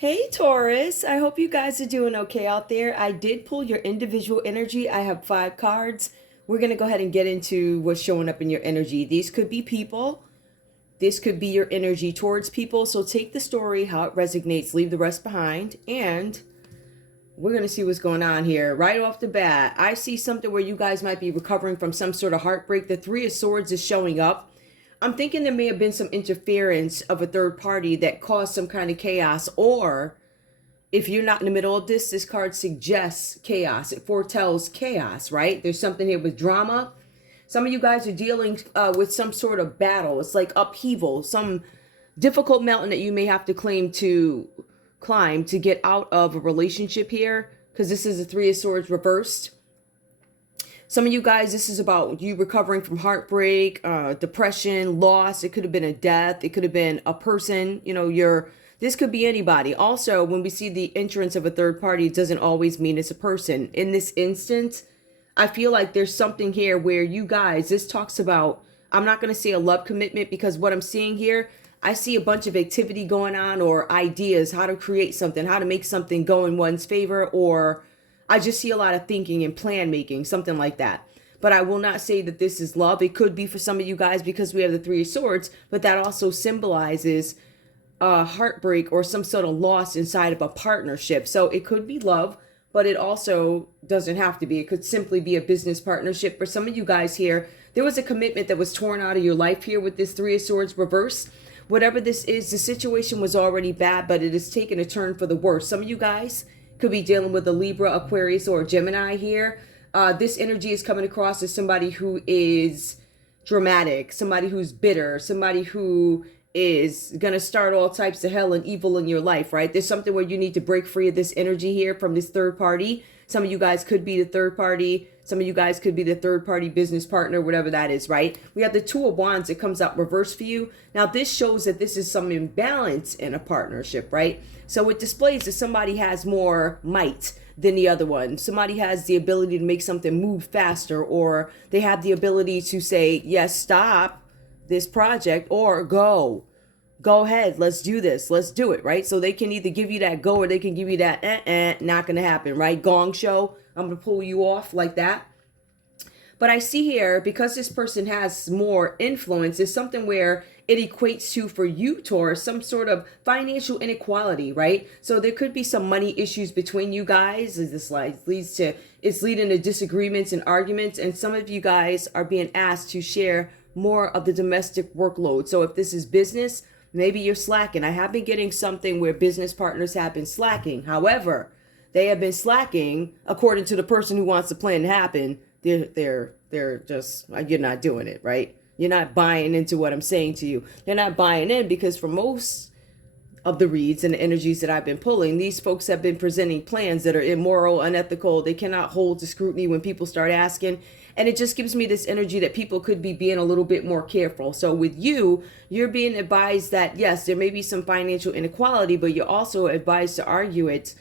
Hey Taurus, I hope you guys are doing okay out there. I did pull your individual energy. I have 5 cards. We're going to go ahead and get into what's showing up in your energy. These could be people. This could be your energy towards people. So take the story, how it resonates, leave the rest behind. And we're going to see what's going on here. Right off the bat, I see something where you guys might be recovering from some sort of heartbreak. The Three of Swords is showing up. I'm thinking there may have been some interference of a third party that caused some kind of chaos, or if you're not in the middle of this card suggests chaos. It foretells chaos, right? There's something here with drama. Some of you guys are dealing with some sort of battle. It's like upheaval, some difficult mountain that you may have to climb to get out of a relationship here, because this is a Three of Swords reversed. Some of you guys, this is about you recovering from heartbreak, depression, loss. It could have been a death. It could have been a person. This could be anybody. Also, when we see the entrance of a third party, it doesn't always mean it's a person. In this instance, I feel like there's something here where you guys, this talks about, I'm not going to say a love commitment, because what I'm seeing here, I see a bunch of activity going on, or ideas, how to create something, how to make something go in one's favor, or I just see a lot of thinking and plan making, something like that. But I will not say that this is love. It could be for some of you guys because we have the Three of Swords, but that also symbolizes heartbreak or some sort of loss inside of a partnership. So it could be love, but it also doesn't have to be. It could simply be a business partnership. For some of you guys here, there was a commitment that was torn out of your life here with this Three of Swords reverse. Whatever this is, the situation was already bad, but it has taken a turn for the worse. Some of you guys could be dealing with a Libra, Aquarius, or a Gemini here. This energy is coming across as somebody who is dramatic, somebody who's bitter, somebody who is going to start all types of hell and evil in your life, right? There's something where you need to break free of this energy here from this third party. Some of you guys could be the third party. Some of you guys could be the third party business partner, whatever that is, right? We have the Two of Wands that comes out reverse for you. Now, this shows that this is some imbalance in a partnership, right? So it displays that somebody has more might than the other one. Somebody has the ability to make something move faster, or they have the ability to say, yes, stop this project, or go ahead, let's do this, let's do it, right? So they can either give you that go, or they can give you that not gonna happen, right? Gong show, I'm gonna pull you off like that. But I see here, because this person has more influence, is something where it equates to, for you, Taurus, some sort of financial inequality, right? So there could be some money issues between you guys. It's leading to disagreements and arguments, and some of you guys are being asked to share more of the domestic workload. So if this is business, maybe you're slacking. I have been getting something where business partners have been slacking. However, they have been slacking according to the person who wants the plan to happen. They're just, you're not doing it, right? You're not buying into what I'm saying to you. You're not buying in, because for most of the reads and the energies that I've been pulling, these folks have been presenting plans that are immoral, unethical. They cannot hold to scrutiny when people start asking. And it just gives me this energy that people could be being a little bit more careful. So with you, you're being advised that, yes, there may be some financial inequality, but you're also advised to argue it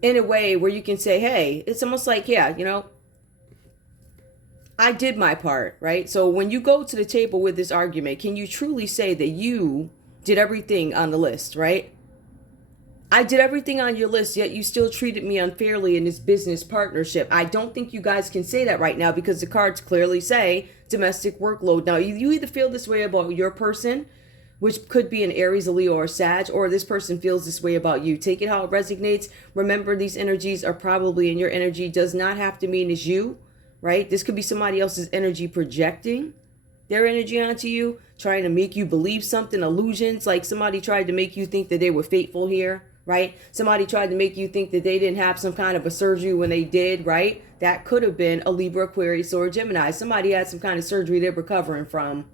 in a way where you can say, hey, it's almost like, yeah, I did my part, right? So when you go to the table with this argument, can you truly say that you did everything on the list, right? I did everything on your list, yet you still treated me unfairly in this business partnership. I don't think you guys can say that right now, because the cards clearly say domestic workload. Now, you either feel this way about your person, which could be an Aries, a Leo, or Sag, or this person feels this way about you. Take it how it resonates. Remember, these energies are probably in your energy. Does not have to mean it's you, right? This could be somebody else's energy projecting their energy onto you, trying to make you believe something, illusions, like somebody tried to make you think that they were faithful here, right? Somebody tried to make you think that they didn't have some kind of a surgery when they did, right? That could have been a Libra, Aquarius, or a Gemini. Somebody had some kind of surgery they're recovering from.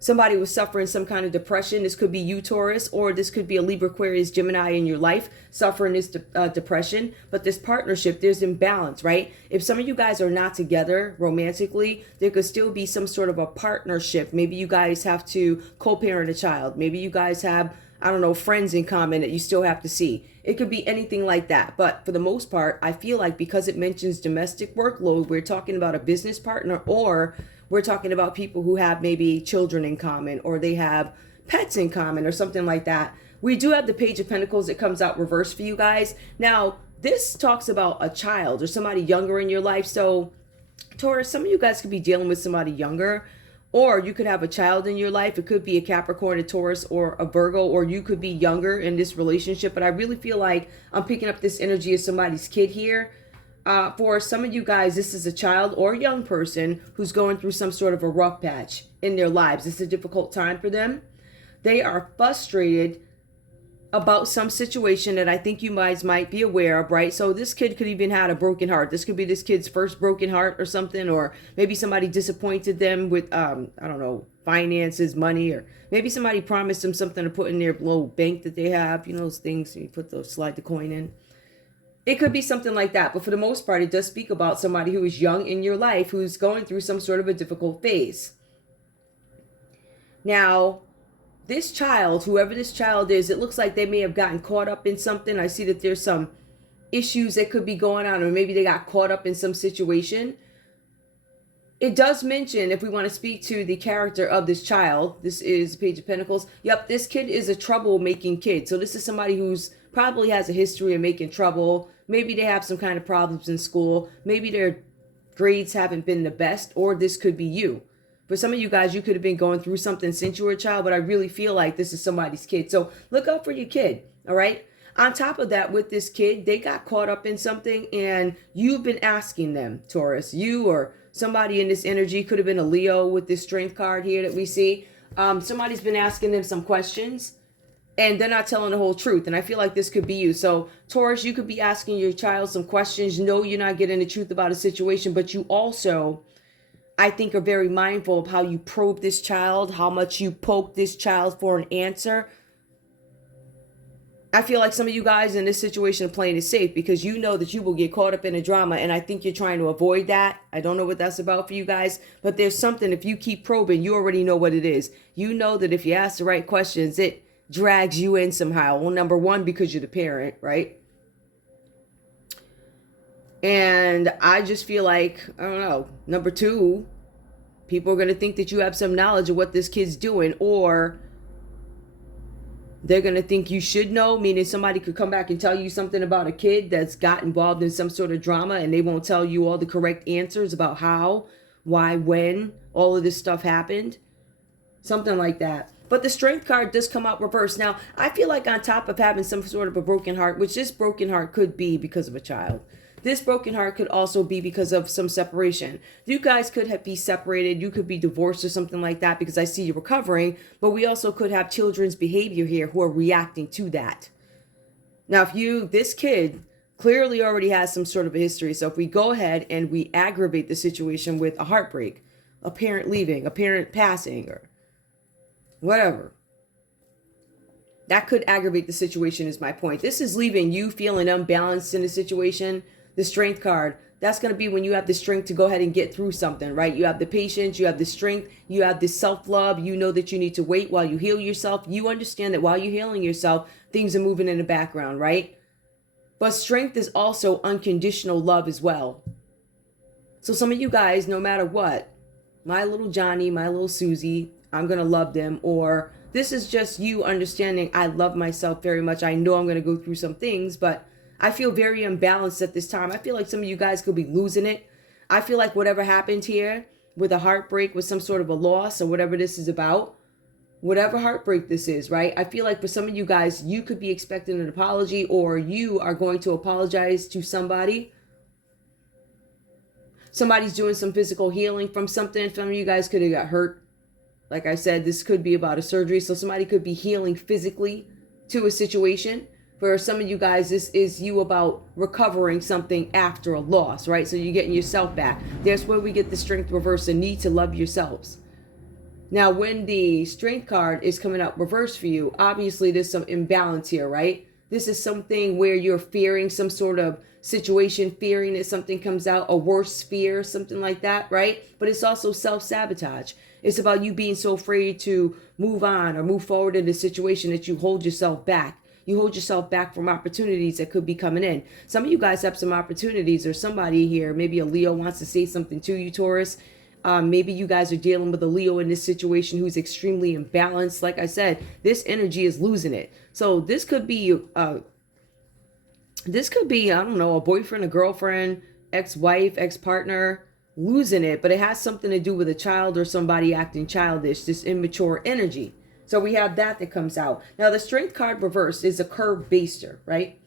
Somebody was suffering some kind of depression. This could be you, Taurus, or this could be a Libra, Aquarius, Gemini in your life suffering this depression. But this partnership, there's imbalance, right? If some of you guys are not together romantically, there could still be some sort of a partnership. Maybe you guys have to co-parent a child. Maybe you guys have, I don't know, friends in common that you still have to see. It could be anything like that. But for the most part, I feel like because it mentions domestic workload, we're talking about a business partner, or we're talking about people who have maybe children in common, or they have pets in common, or something like that. We do have the Page of Pentacles that comes out reversed for you guys. Now, this talks about a child or somebody younger in your life. So, Taurus, some of you guys could be dealing with somebody younger, or you could have a child in your life. It could be a Capricorn, a Taurus, or a Virgo, or you could be younger in this relationship. But I really feel like I'm picking up this energy of somebody's kid here. For some of you guys, this is a child or a young person who's going through some sort of a rough patch in their lives. It's a difficult time for them. They are frustrated about some situation that I think you guys might be aware of, right? So this kid could even had a broken heart. This could be this kid's first broken heart or something, or maybe somebody disappointed them with, I don't know, finances, money, or maybe somebody promised them something to put in their little bank that they have, you know, those things you put those, slide the coin in. It could be something like that, but for the most part, it does speak about somebody who is young in your life who's going through some sort of a difficult phase. Now, this child, whoever this child is, it looks like they may have gotten caught up in something. I see that there's some issues that could be going on, or maybe they got caught up in some situation. It does mention, if we want to speak to the character of this child, this is Page of Pentacles. Yep, this kid is a troublemaking kid. So this is somebody who's probably has a history of making trouble. Maybe they have some kind of problems in school. Maybe their grades haven't been the best, or this could be you. For some of you guys, you could have been going through something since you were a child, but I really feel like this is somebody's kid. So look out for your kid, all right? On top of that, with this kid, they got caught up in something, and you've been asking them, Taurus, you or somebody in this energy, could have been a Leo with this Strength card here that we see. Somebody's been asking them some questions, and they're not telling the whole truth. And I feel like this could be you. So Taurus, you could be asking your child some questions. No, you're not getting the truth about a situation, but you also, I think, are very mindful of how you probe this child, how much you poke this child for an answer. I feel like some of you guys in this situation are playing it safe because you know that you will get caught up in a drama, and I think you're trying to avoid that. I don't know what that's about for you guys, but there's something, if you keep probing, you already know what it is. You know that if you ask the right questions, it drags you in somehow. Well, number one, because you're the parent, right? And I just feel like, I don't know, number two, people are going to think that you have some knowledge of what this kid's doing, or they're going to think you should know, meaning somebody could come back and tell you something about a kid that's got involved in some sort of drama, and they won't tell you all the correct answers about how, why, when all of this stuff happened. Something like that. But the Strength card does come out reversed. Now, I feel like on top of having some sort of a broken heart, which this broken heart could be because of a child, this broken heart could also be because of some separation. You guys could be separated. You could be divorced or something like that, because I see you recovering. But we also could have children's behavior here who are reacting to that. Now, if this kid clearly already has some sort of a history. So if we go ahead and we aggravate the situation with a heartbreak, a parent leaving, a parent passing, or whatever, that could aggravate the situation, is my point. This is leaving you feeling unbalanced in a situation. The Strength card, that's going to be when you have the strength to go ahead and get through something, right? You have the patience, you have the strength, you have the self-love. You know that you need to wait while you heal yourself. You understand that while you're healing yourself, things are moving in the background, right? But strength is also unconditional love as well. So some of you guys, no matter what, my little Johnny, my little Susie, I'm going to love them. Or this is just you understanding, I love myself very much. I know I'm going to go through some things, but I feel very unbalanced at this time. I feel like some of you guys could be losing it. I feel like whatever happened here with a heartbreak, with some sort of a loss, or whatever this is about, whatever heartbreak this is, right? I feel like for some of you guys, you could be expecting an apology, or you are going to apologize to somebody. Somebody's doing some physical healing from something. Some of you guys could have got hurt. Like I said, this could be about a surgery. So somebody could be healing physically to a situation. For some of you guys, this is you about recovering something after a loss, right? So you're getting yourself back. That's where we get the Strength reverse, the need to love yourselves. Now, when the Strength card is coming out reverse for you, obviously there's some imbalance here, right? This is something where you're fearing some sort of situation, fearing that something comes out, a worse fear, something like that, right? But it's also self-sabotage. It's about you being so afraid to move on or move forward in the situation that you hold yourself back. You hold yourself back from opportunities that could be coming in. Some of you guys have some opportunities, or somebody here, maybe a Leo, wants to say something to you, Taurus. Maybe you guys are dealing with a Leo in this situation who's extremely imbalanced. Like I said, this energy is losing it. So this could be, I don't know, a boyfriend, a girlfriend, ex-wife, ex-partner losing it, but it has something to do with a child or somebody acting childish, this immature energy. So we have that comes out. Now the Strength card reversed is a curve baster, right?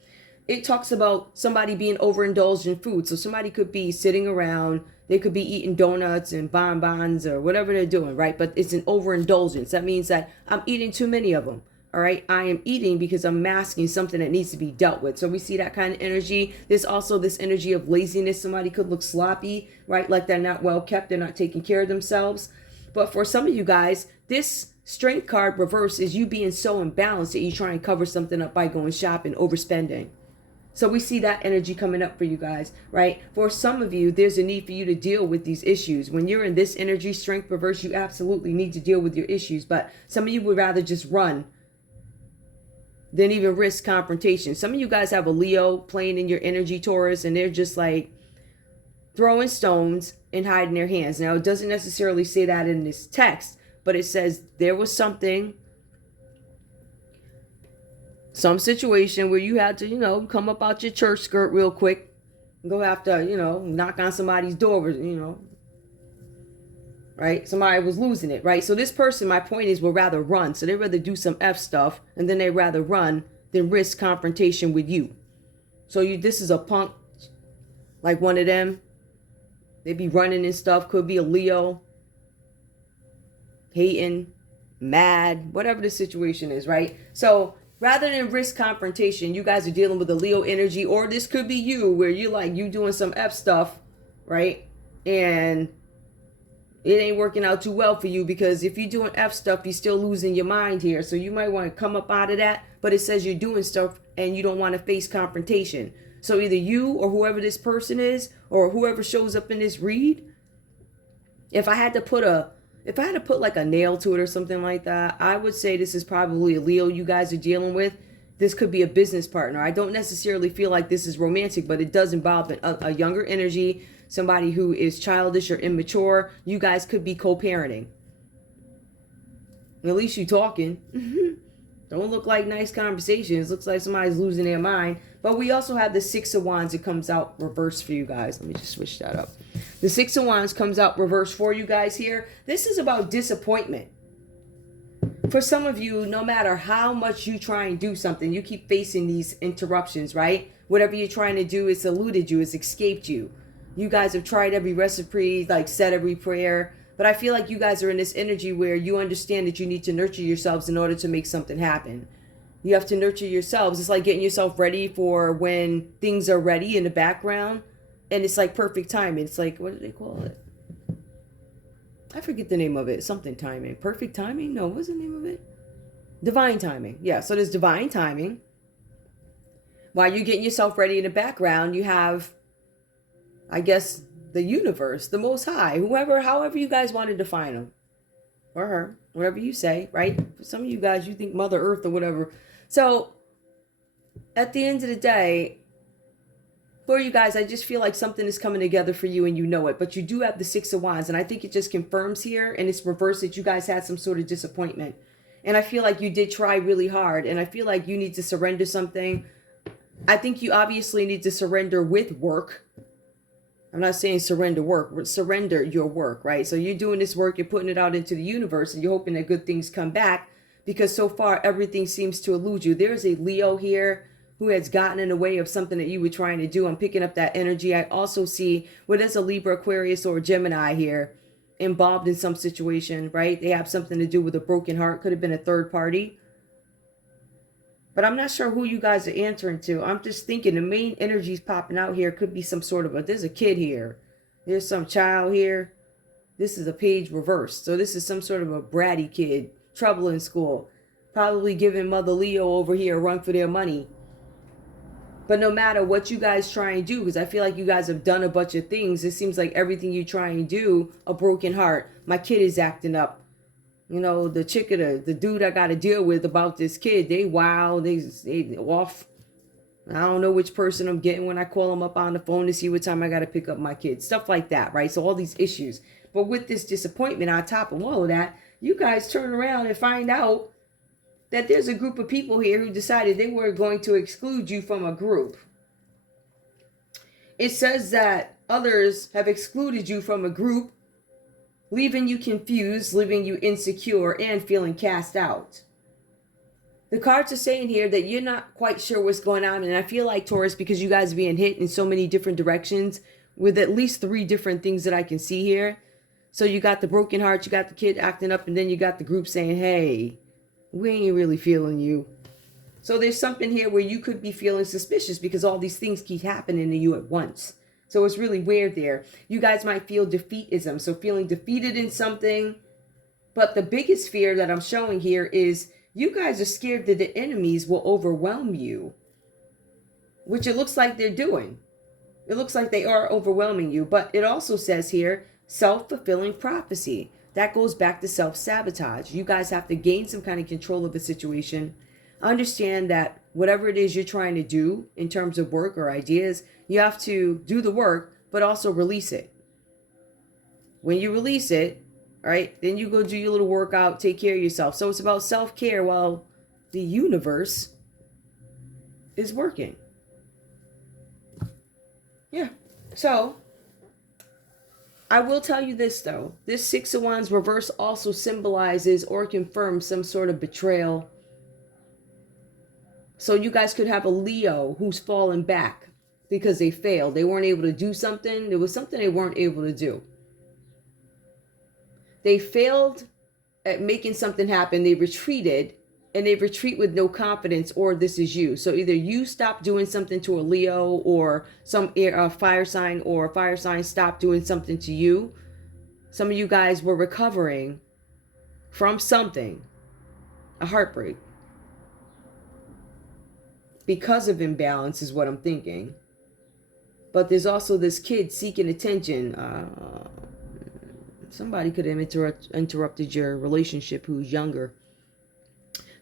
It talks about somebody being overindulged in food. So somebody could be sitting around, they could be eating donuts and bonbons or whatever they're doing, right? But it's an overindulgence. That means that I'm eating too many of them. All right, I am eating because I'm masking something that needs to be dealt with. So we see that kind of energy. There's also this energy of laziness. Somebody could look sloppy, right? Like they're not well kept. They're not taking care of themselves. But for some of you guys, this Strength card reverse is you being so imbalanced that you try and cover something up by going shopping, overspending. So we see that energy coming up for you guys, right? For some of you, there's a need for you to deal with these issues. When you're in this energy, Strength reverse, you absolutely need to deal with your issues. But some of you would rather just run than even risk confrontation. Some of you guys have a Leo playing in your energy, Taurus, and they're just like throwing stones and hiding their hands. Now, it doesn't necessarily say that in this text, but it says there was something, some situation where you had to, come up out your church skirt real quick, go have to, knock on somebody's door, right? Somebody was losing it, right? So this person, my point is, will rather run. So they'd rather do some F stuff, and then they'd rather run than risk confrontation with you. So this is a punk, like one of them. They'd be running and stuff. Could be a Leo, hating, mad, whatever the situation is, right? So rather than risk confrontation, you guys are dealing with a Leo energy, or this could be you, where you doing some F stuff, right? And it ain't working out too well for you, because if you're doing F stuff, you're still losing your mind here. So you might want to come up out of that, but it says you're doing stuff and you don't want to face confrontation. So either you or whoever this person is, or whoever shows up in this read, if I had to put like a nail to it or something like that, I would say this is probably a Leo you guys are dealing with. This could be a business partner. I don't necessarily feel like this is romantic, but it does involve a younger energy, somebody who is childish or immature. You guys could be co-parenting. At least you talking. Don't look like nice conversations. Looks like somebody's losing their mind. But we also have the Six of Wands. It comes out reverse for you guys. Let me just switch that up. The Six of Wands comes out reverse for you guys here. This is about disappointment. For some of you, no matter how much you try and do something, you keep facing these interruptions, right? Whatever you're trying to do, it's eluded you, it's escaped you. You guys have tried every recipe, like said every prayer. But I feel like you guys are in this energy where you understand that you need to nurture yourselves in order to make something happen. You have to nurture yourselves. It's like getting yourself ready for when things are ready in the background. And it's like perfect timing. It's like, what do they call it? I forget the name of it. Something timing. Perfect timing? No, what's the name of it? Divine timing. Yeah, so there's divine timing. While you're getting yourself ready in the background, you have, I guess, the universe, the Most High, however you guys want to define him. Or her, whatever you say, right? For some of you guys, you think Mother Earth or whatever. So, at the end of the day, for you guys, I just feel like something is coming together for you and you know it. But you do have the Six of Wands. And I think it just confirms here, and it's reversed, that you guys had some sort of disappointment. And I feel like you did try really hard. And I feel like you need to surrender something. I think you obviously need to surrender with work. I'm not saying surrender work. Surrender your work, right? So you're doing this work. You're putting it out into the universe. And you're hoping that good things come back. Because so far, everything seems to elude you. There's a Leo here who has gotten in the way of something that you were trying to do. I'm picking up that energy. I also see where there's a Libra, Aquarius, or a Gemini here involved in some situation, right? They have something to do with a broken heart. Could have been a third party. But I'm not sure who you guys are answering to. I'm just thinking the main energies popping out here could be some sort of there's a kid here. There's some child here. This is a page reversed. So this is some sort of a bratty kid. Trouble in school. Probably giving Mother Leo over here a run for their money. But no matter what you guys try and do, because I feel like you guys have done a bunch of things, it seems like everything you try and do, a broken heart. My kid is acting up. You know, the chick of the dude I got to deal with about this kid, they wild, they off. I don't know which person I'm getting when I call them up on the phone to see what time I got to pick up my kid. Stuff like that, right? So all these issues. But with this disappointment on top of all of that, you guys turn around and find out that there's a group of people here who decided they were going to exclude you from a group. It says that others have excluded you from a group, leaving you confused, leaving you insecure, and feeling cast out. The cards are saying here that you're not quite sure what's going on. And I feel like, Taurus, because you guys are being hit in so many different directions with at least 3 different things that I can see here. So you got the broken heart, you got the kid acting up, and then you got the group saying, hey, we ain't really feeling you. So there's something here where you could be feeling suspicious because all these things keep happening to you at once. So it's really weird there. You guys might feel defeatism. So feeling defeated in something. But the biggest fear that I'm showing here is you guys are scared that the enemies will overwhelm you, which it looks like they're doing. It looks like they are overwhelming you. But it also says here, self-fulfilling prophecy. That goes back to self-sabotage. You guys have to gain some kind of control of the situation. Understand that whatever it is you're trying to do in terms of work or ideas, you have to do the work, but also release it. When you release it, right, then you go do your little workout, take care of yourself. So it's about self-care while the universe is working. Yeah. So I will tell you this, though. This 6 of Wands reverse also symbolizes or confirms some sort of betrayal. So you guys could have a Leo who's fallen back because they failed. They weren't able to do something. There was something they weren't able to do. They failed at making something happen. They retreated, and they retreat with no confidence, or this is you. So either you stop doing something to a Leo, or some fire sign, or fire sign stopped doing something to you. Some of you guys were recovering from something, a heartbreak, because of imbalance is what I'm thinking. But there's also this kid seeking attention. Somebody could have interrupted your relationship who's younger.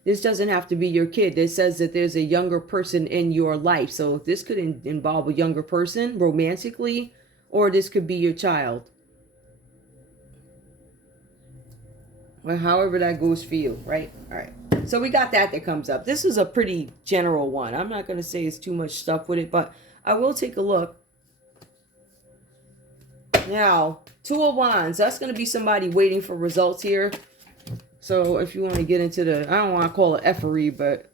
This doesn't have to be your kid. This says that there's a younger person in your life. So this could involve a younger person romantically, or this could be your child. Well, however that goes for you, right? All right. So we got that comes up. This is a pretty general one. I'm not going to say it's too much stuff with it, but I will take a look. Now, 2 of Wands. That's going to be somebody waiting for results here. So if you want to get into the, I don't want to call it effery, but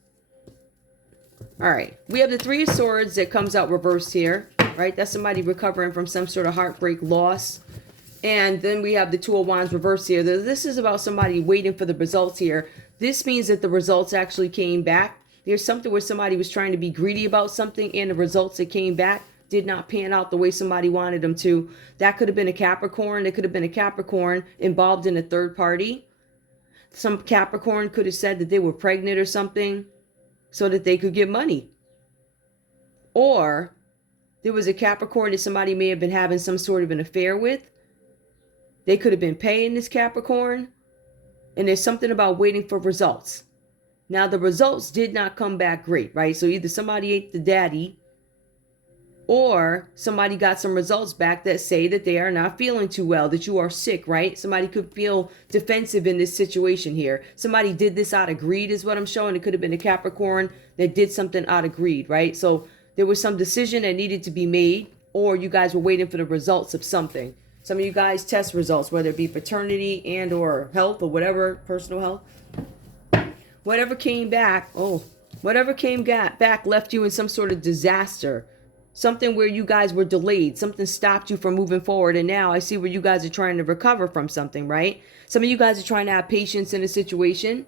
all right. We have the 3 of Swords that comes out reversed here, right? That's somebody recovering from some sort of heartbreak loss. And then we have the 2 of Wands reversed here. This is about somebody waiting for the results here. This means that the results actually came back. There's something where somebody was trying to be greedy about something, and the results that came back did not pan out the way somebody wanted them to. That could have been a Capricorn. It could have been a Capricorn involved in a third party. Some Capricorn could have said that they were pregnant or something so that they could get money. Or there was a Capricorn that somebody may have been having some sort of an affair with. They could have been paying this Capricorn. And there's something about waiting for results. Now, the results did not come back great, right? So either somebody ate the daddy, or somebody got some results back that say that they are not feeling too well, that you are sick, right? Somebody could feel defensive in this situation here. Somebody did this out of greed is what I'm showing. It could have been a Capricorn that did something out of greed, right? So there was some decision that needed to be made, or you guys were waiting for the results of something. Some of you guys test results, whether it be paternity and or health or whatever, personal health. Whatever came back, back left you in some sort of disaster. Something where you guys were delayed. Something stopped you from moving forward. And now I see where you guys are trying to recover from something, right? Some of you guys are trying to have patience in a situation.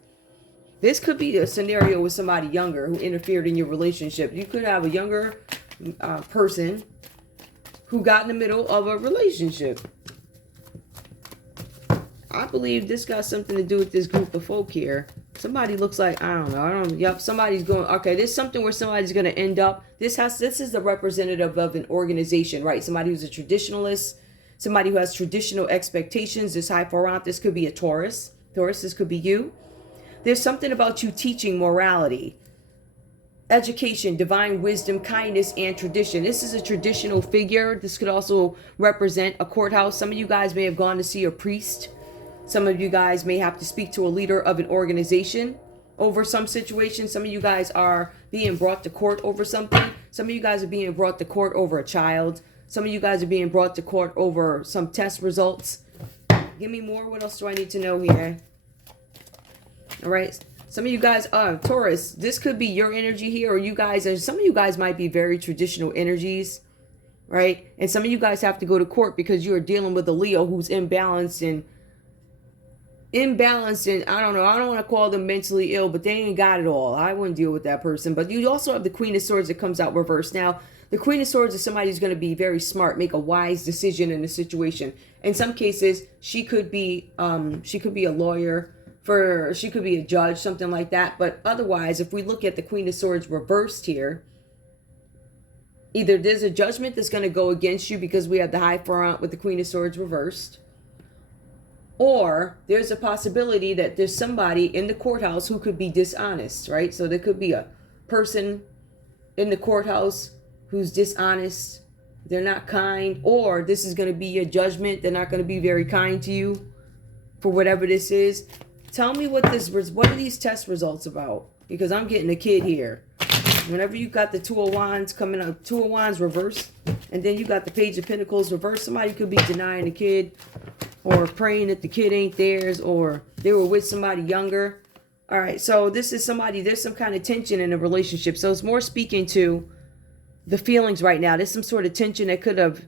This could be a scenario with somebody younger who interfered in your relationship. You could have a younger person who got in the middle of a relationship. I believe this got something to do with this group of folk here. Somebody looks like, yep, somebody's going, okay, there's something where somebody's going to end up. This is the representative of an organization, right? Somebody who's a traditionalist, somebody who has traditional expectations. This high forant, this could be a Taurus. Taurus, this could be you. There's something about you teaching morality. education, divine wisdom, kindness, and tradition. This is a traditional figure. This could also represent a courthouse. Some of you guys may have gone to see a priest. Some of you guys may have to speak to a leader of an organization over some situation. Some of you guys are being brought to court over something. Some of you guys are being brought to court over a child. Some of you guys are being brought to court over some test results. Give me more. What else do I need to know here? All right. Some of you guys, Taurus, this could be your energy here, or you guys, and some of you guys might be very traditional energies, right? And some of you guys have to go to court because you are dealing with a Leo who's imbalanced and I don't know, I don't want to call them mentally ill, but they ain't got it all. I wouldn't deal with that person. But you also have the Queen of Swords that comes out reversed. Now, the Queen of Swords is somebody who's going to be very smart, make a wise decision in a situation. In some cases, she could be a lawyer, she could be a judge, something like that. But otherwise, if we look at the Queen of Swords reversed here, either there's a judgment that's going to go against you because we have the High Front with the Queen of Swords reversed, or there's a possibility that there's somebody in the courthouse who could be dishonest, right? So there could be a person in the courthouse who's dishonest. They're not kind, or this is going to be your judgment. They're not going to be very kind to you for whatever this is. Tell me what are these test results about? Because I'm getting a kid here. Whenever you got the Two of Wands coming up, Two of Wands reversed, and then you got the Page of Pentacles reversed. Somebody could be denying the kid, or praying that the kid ain't theirs, or they were with somebody younger. All right, so this is somebody, there's some kind of tension in a relationship. So it's more speaking to the feelings right now. There's some sort of tension that could have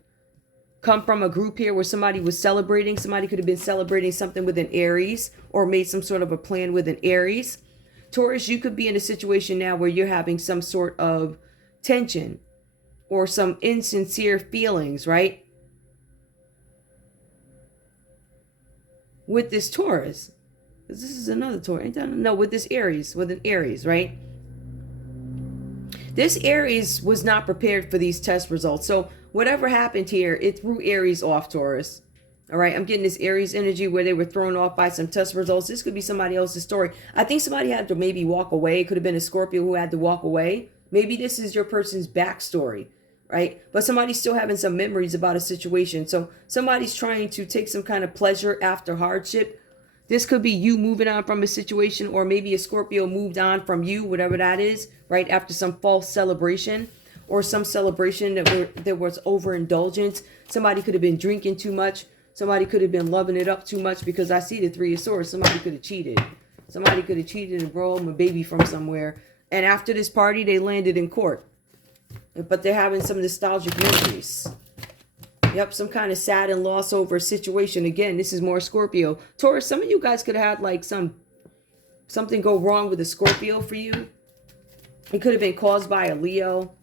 come from a group here where somebody was celebrating. Somebody could have been celebrating something with an Aries, or made some sort of a plan with an Aries. Taurus, you could be in a situation now where you're having some sort of tension or some insincere feelings, right? With this Taurus, because this is another Taurus. No, with this Aries, with an Aries, right? This Aries was not prepared for these test results. So whatever happened here, it threw Aries off, Taurus. All right, I'm getting this Aries energy where they were thrown off by some test results. This could be somebody else's story. I think somebody had to maybe walk away. It could have been a Scorpio who had to walk away. Maybe this is your person's backstory, right? But somebody's still having some memories about a situation. So somebody's trying to take some kind of pleasure after hardship. This could be you moving on from a situation, or maybe a Scorpio moved on from you, whatever that is, right? After some false celebration, or some celebration that was overindulgence. Somebody could have been drinking too much. Somebody could have been loving it up too much, because I see the Three of Swords. Somebody could have cheated. Somebody could have cheated and brought home a baby from somewhere. And after this party, they landed in court. But they're having some nostalgic memories. Yep, some kind of sad and loss over situation. Again, this is more Scorpio. Taurus, some of you guys could have had like something go wrong with a Scorpio for you. It could have been caused by a Leo.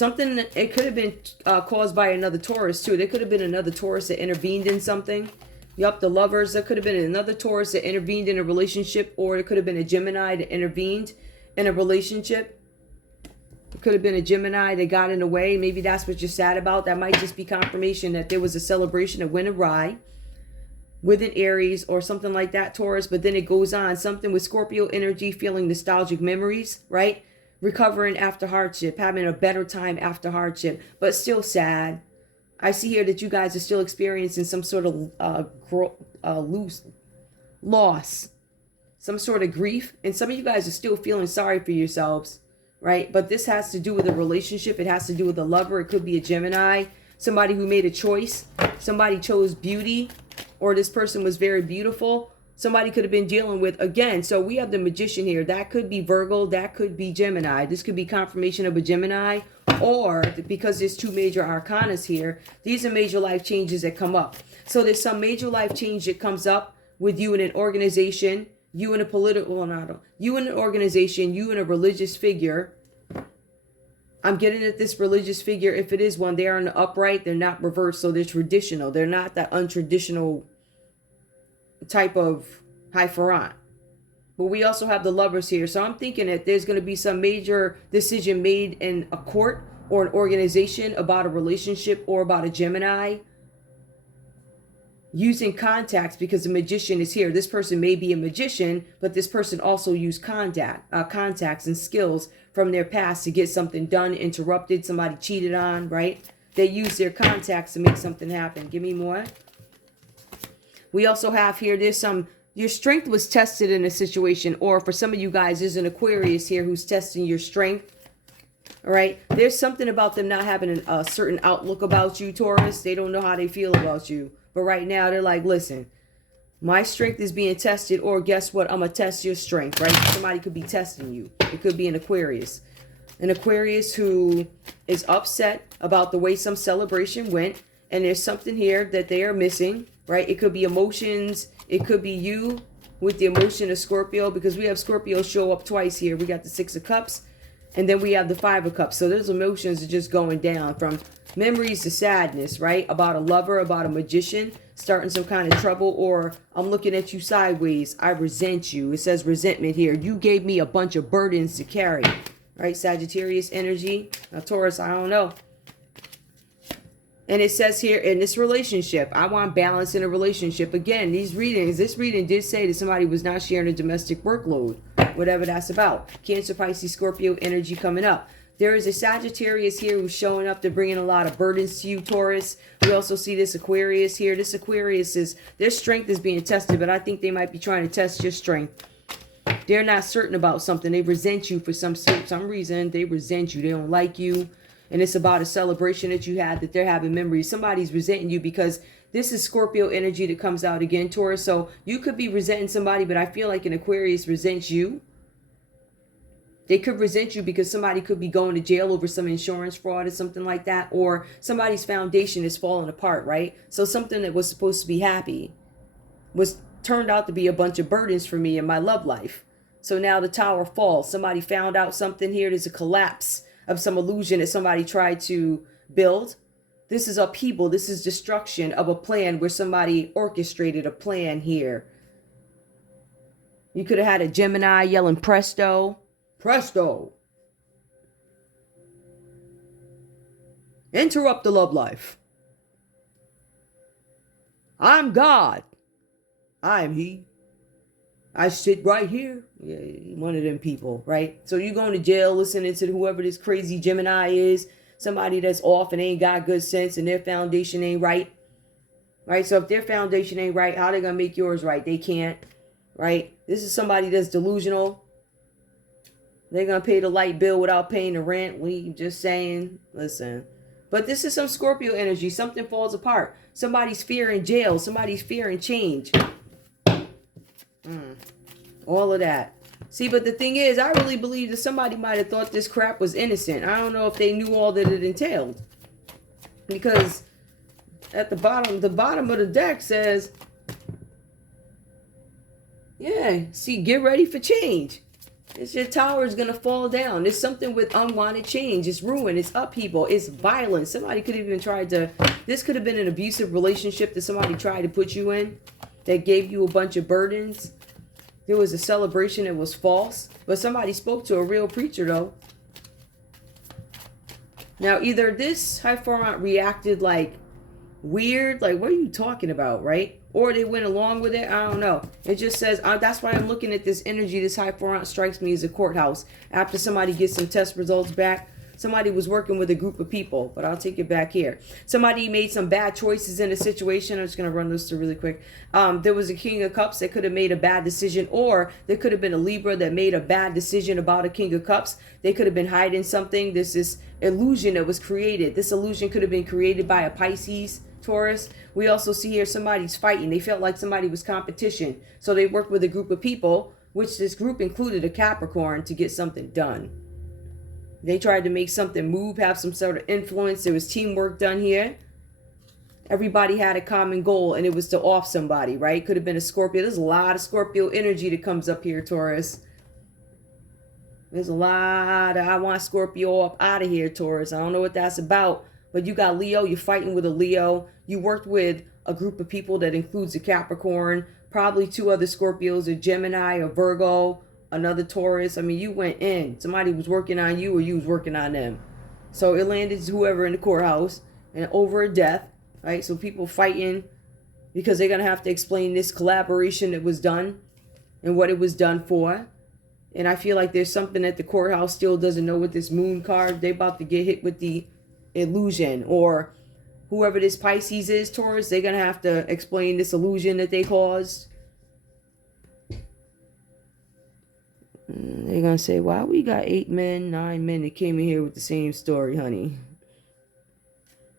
It could have been caused by another Taurus too. There could have been another Taurus that intervened in something. Yup, the Lovers. There could have been another Taurus that intervened in a relationship, or it could have been a Gemini that intervened in a relationship. It could have been a Gemini that got in the way. Maybe that's what you're sad about. That might just be confirmation that there was a celebration that went awry with an Aries or something like that, Taurus. But then it goes on. Something with Scorpio energy, feeling nostalgic memories, right? Recovering after hardship, having a better time after hardship, but still sad. I see here that you guys are still experiencing some sort of loss, some sort of grief. And some of you guys are still feeling sorry for yourselves, right? But this has to do with a relationship. It has to do with a lover. It could be a Gemini, somebody who made a choice. Somebody chose beauty, or this person was very beautiful. Somebody could have been dealing with, again, so we have the Magician here. That could be Virgo. That could be Gemini. This could be confirmation of a Gemini. Or, because there's two major arcanas here, these are major life changes that come up. So there's some major life change that comes up with you in an organization, you in a you in an organization, you in a religious figure. I'm getting at this religious figure, if it is one, they are in the upright, they're not reversed, so they're traditional. They're not that untraditional type of high Farant. But we also have the Lovers here. So I'm thinking that there's going to be some major decision made in a court or an organization about a relationship or about a Gemini. using contacts, because the magician is here. This person may be a magician, but this person also used contacts and skills from their past to get something done, interrupted, somebody cheated on, right? They use their contacts to make something happen. Give me more. We also have here, your strength was tested in a situation, or for some of you guys, there's an Aquarius here who's testing your strength. All right. There's something about them not having a certain outlook about you, Taurus. They don't know how they feel about you. But right now they're like, listen, my strength is being tested, or guess what? I'm going to test your strength, right? Somebody could be testing you. It could be an Aquarius. An Aquarius who is upset about the way some celebration went. And there's something here that they are missing, right? It could be emotions. It could be you with the emotion of Scorpio, because we have Scorpio show up twice here. We got the 6 of Cups. And then we have the 5 of Cups. So those emotions are just going down from memories to sadness, right? About a lover, about a magician, starting some kind of trouble, or I'm looking at you sideways. I resent you. It says resentment here. You gave me a bunch of burdens to carry, right? Sagittarius energy. Now, Taurus, I don't know. And it says here, in this relationship, I want balance in a relationship. Again, this reading did say that somebody was not sharing a domestic workload, whatever that's about. Cancer, Pisces, Scorpio energy coming up. There is a Sagittarius here who's showing up to bring in a lot of burdens to you, Taurus. We also see this Aquarius here. This Aquarius is, their strength is being tested, but I think they might be trying to test your strength. They're not certain about something. They resent you for some reason. They resent you. They don't like you. And it's about a celebration that you had, that they're having memories. Somebody's resenting you, because this is Scorpio energy that comes out again, Taurus. So you could be resenting somebody, but I feel like an Aquarius resents you. They could resent you because somebody could be going to jail over some insurance fraud or something like that. Or somebody's foundation is falling apart, right? So something that was supposed to be happy was turned out to be a bunch of burdens for me in my love life. So now the tower falls. Somebody found out something here. There's a collapse of some illusion that somebody tried to build. This is upheaval. This is destruction of a plan where somebody orchestrated a plan here. You could have had a Gemini yelling presto. Presto. Interrupt the love life. I'm God. I am he. I sit right here. Yeah, one of them people, right? So you going to jail listening to whoever this crazy Gemini is, somebody that's off and ain't got good sense and their foundation ain't right. Right? So if their foundation ain't right, how they going to make yours right? They can't. Right? This is somebody that's delusional. They're going to pay the light bill without paying the rent. We just saying, listen. But this is some Scorpio energy. Something falls apart. Somebody's fearing jail. Somebody's fearing change. All of that. See, but the thing is, I really believe that somebody might have thought this crap was innocent. I don't know if they knew all that it entailed. Because at the bottom of the deck says, yeah, see, get ready for change. Your tower is going to fall down. There's something with unwanted change. It's ruin. It's upheaval. It's violence. Somebody could have even tried to, this could have been an abusive relationship that somebody tried to put you in that gave you a bunch of burdens. There was a celebration that was false, but somebody spoke to a real preacher though. Now, either this high format reacted like weird, like what are you talking about, right? Or they went along with it. I don't know. It just says, that's why I'm looking at this energy. This high format strikes me as a courthouse. After somebody gets some test results back, somebody was working with a group of people, but I'll take it back here. Somebody made some bad choices in a situation. I'm just going to run this through really quick. There was a King of Cups that could have made a bad decision, or there could have been a Libra that made a bad decision about a King of Cups. They could have been hiding something. There's this illusion that was created. This illusion could have been created by a Pisces, Taurus. We also see here somebody's fighting. They felt like somebody was competition. So they worked with a group of people, which this group included a Capricorn, to get something done. They tried to make something move, have some sort of influence. There was teamwork done here. Everybody had a common goal, and it was to off somebody, right? Could have been a Scorpio. There's a lot of Scorpio energy that comes up here, Taurus. There's a lot of, I want Scorpio up out of here, Taurus. I don't know what that's about, but you got Leo. You're fighting with a Leo. You worked with a group of people that includes a Capricorn, probably 2 other Scorpios, a Gemini, a Virgo, another Taurus. I mean, you went in. Somebody was working on you, or you was working on them. So it landed whoever in the courthouse and over a death, right? So people fighting because they're going to have to explain this collaboration that was done and what it was done for. And I feel like there's something that the courthouse still doesn't know with this moon card. They're about to get hit with the illusion, or whoever this Pisces is, Taurus, they're going to have to explain this illusion that they caused. They're going to say, wow, we got 8 men, 9 men that came in here with the same story, honey.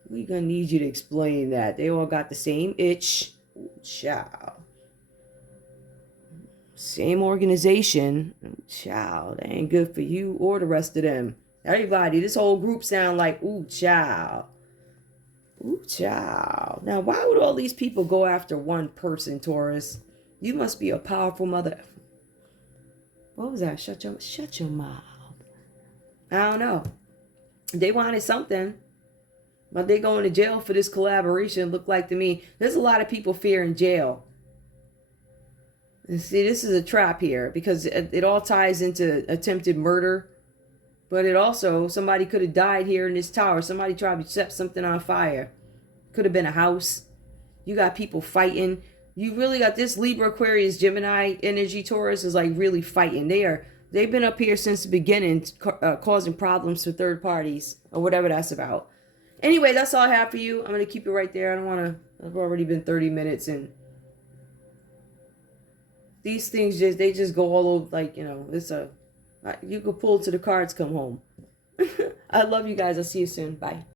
We're going to need you to explain that. They all got the same itch. Ooh, child. Same organization. Child, that ain't good for you or the rest of them. Everybody, this whole group sound like, ooh, child. Ooh, child. Now, why would all these people go after one person, Taurus? You must be a powerful mother. What was that? Shut your mouth. I don't know. They wanted something. But they going to jail for this collaboration, look like to me. There's a lot of people fearing jail. And see, this is a trap here because it all ties into attempted murder. But it also, somebody could have died here in this tower. Somebody tried to set something on fire. Could have been a house. You got people fighting. You really got this Libra, Aquarius, Gemini energy. Taurus is like really fighting. They've been up here since the beginning, causing problems for third parties or whatever that's about. Anyway, that's all I have for you. I'm going to keep it right there. I don't want to, I've already been 30 minutes and these things they just go all over, like, you know, you could pull to the cards come home. I love you guys. I'll see you soon. Bye.